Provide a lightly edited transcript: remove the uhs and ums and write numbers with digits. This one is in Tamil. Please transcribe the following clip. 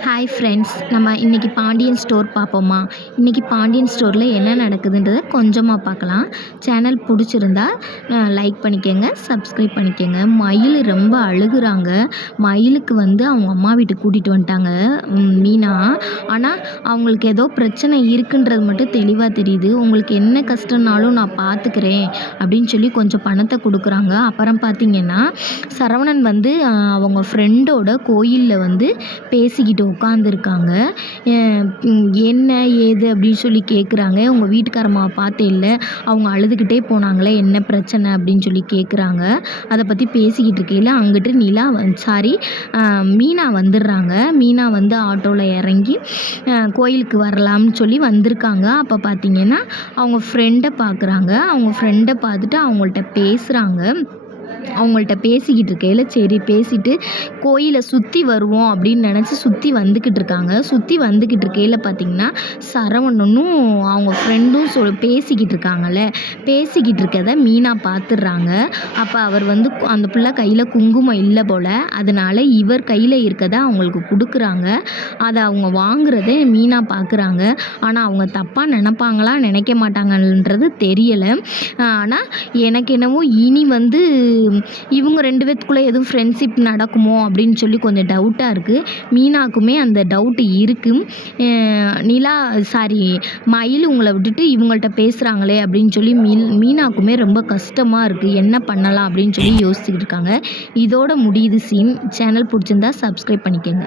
ஹாய் ஃப்ரெண்ட்ஸ், நம்ம இன்றைக்கி பாண்டியன் ஸ்டோர் பார்ப்போமா? இன்றைக்கி பாண்டியன் ஸ்டோரில் என்ன நடக்குதுன்றதை கொஞ்சமாக பார்க்கலாம். சேனல் பிடிச்சிருந்தா லைக் பண்ணிக்கோங்க, சப்ஸ்கிரைப் பண்ணிக்கோங்க. மயில் ரொம்ப அழுகுறாங்க. மயிலுக்கு அவங்க அம்மா வீட்டுக்கு கூட்டிகிட்டு வந்துட்டாங்க மீனா. ஆனால் அவங்களுக்கு ஏதோ பிரச்சனை இருக்குன்றது மட்டும் தெளிவாக தெரியுது. உங்களுக்கு என்ன கஷ்டம்னாலும் நான் பார்த்துக்கிறேன் அப்படின்னு சொல்லி கொஞ்சம் பணத்தை கொடுக்குறாங்க. அப்புறம் பார்த்திங்கன்னா சரவணன் அவங்க ஃப்ரெண்டோட கோயிலில் பேசிக்கிட்டு உட்காந்துருக்காங்க. என்ன ஏது அப்படின்னு சொல்லி கேட்குறாங்க. உங்கள் வீட்டுக்காரம்மாவை பார்த்தே இல்லை, அவங்க அழுதுகிட்டே போனாங்களே, என்ன பிரச்சனை அப்படின்னு சொல்லி கேட்குறாங்க. அதை பற்றி பேசிக்கிட்டு இருக்கையில் அங்கிட்டு நிலா மீனா வந்துடுறாங்க. மீனா ஆட்டோவில் இறங்கி கோயிலுக்கு வரலாம்னு சொல்லி வந்திருக்காங்க. அப்போ பார்த்திங்கன்னா அவங்க ஃப்ரெண்டை பார்க்குறாங்க. அவங்க ஃப்ரெண்டை பார்த்துட்டு அவங்கள்ட்ட பேசுகிறாங்க. அவங்கள்ட்ட பேசிக்கிட்டு இருக்கையில் சரி பேசிட்டு கோயிலை சுற்றி வருவோம் அப்படின்னு நினச்சி சுற்றி வந்துக்கிட்டு இருக்காங்க. சுற்றி வந்துக்கிட்டு இருக்கையில் பார்த்திங்கன்னா சரவணனும் அவங்க ஃப்ரெண்டும் பேசிக்கிட்டு இருக்காங்கல்ல, பேசிக்கிட்டு இருக்கதை மீனா பார்த்துடுறாங்க. அப்போ அவர் அந்த பிள்ளை கையில் குங்குமம் இல்லை போல், அதனால் இவர் கையில் இருக்கதை அவங்களுக்கு கொடுக்குறாங்க. அதை அவங்க வாங்குறதை மீனா பார்க்குறாங்க. ஆனால் அவங்க தப்பாக நினைப்பாங்களா நினைக்க மாட்டாங்கன்றது தெரியலை. ஆனால் எனக்கு என்னவோ இனி இவங்க 2 பேத்துக்குள்ளே எதுவும் ஃப்ரெண்ட்ஷிப் நடக்குமோ அப்படின்னு சொல்லி கொஞ்சம் டவுட்டாக இருக்குது. மீனாக்குமே அந்த டவுட்டு இருக்குது. மயில் உங்களை விட்டுட்டு இவங்கள்ட்ட பேசுகிறாங்களே அப்படின்னு சொல்லி மீனாக்குமே ரொம்ப கஷ்டமாக இருக்குது. என்ன பண்ணலாம் அப்படின்னு சொல்லி யோசிச்சுக்கிட்டு இருக்காங்க. இதோட முடியுது சீன். சேனல் பிடிச்சிருந்தா சப்ஸ்கிரைப் பண்ணிக்கோங்க.